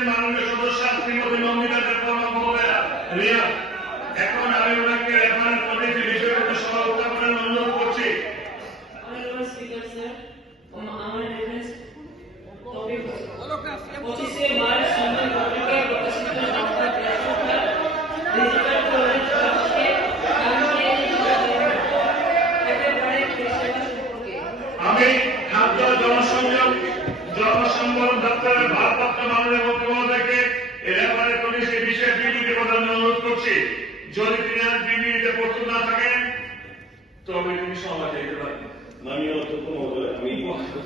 পরিষদের মাননীয় সদস্য শ্রীমতী নন্দিতা মহোদয়া রিয়া, এখন আমি ওনাকে রেফারেন্স কমিটির বিষয়বস্তু সভা উত্থাপনের অনুরোধ করছি। আমার রেফারেন্স টপিক 25শে মার্চ সন্ধ্যা 9টায় প্রকাশিত সংবাদ ডিজিটাল কলেজ থেকে আমি খাদ্য জনসংযোগ দপ্তরের ভারপ্রাপ্ত মাননীয় মন্ত্রী মহোদয়কে এ ব্যাপারে কমিটির বিষয়ে বিবৃতি প্রদানের অনুরোধ করছি। যদি তিনি আজ বিবৃতিতে প্রস্তুত না থাকেন তবে তিনি সমাজে যেতে পারেন। মাননীয় অধ্যক্ষ মহোদয়, আমি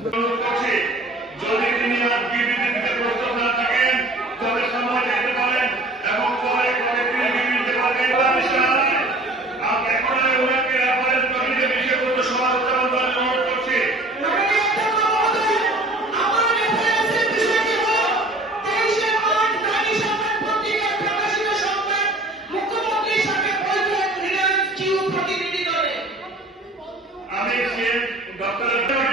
অনুরোধ করছি, যদি তিনি আজ বিবৃতি দিতে প্রস্তুত না থাকেন তবে সমাজে যেতে পারেন এবং পরে তিনি বিবৃতি পাবেন। এখন আমি ওনাকে রেফারেন্স কমিটির বিষয়বস্তু সভা উত্থাপন করার অনুরোধ করছি। আমি ডক্টর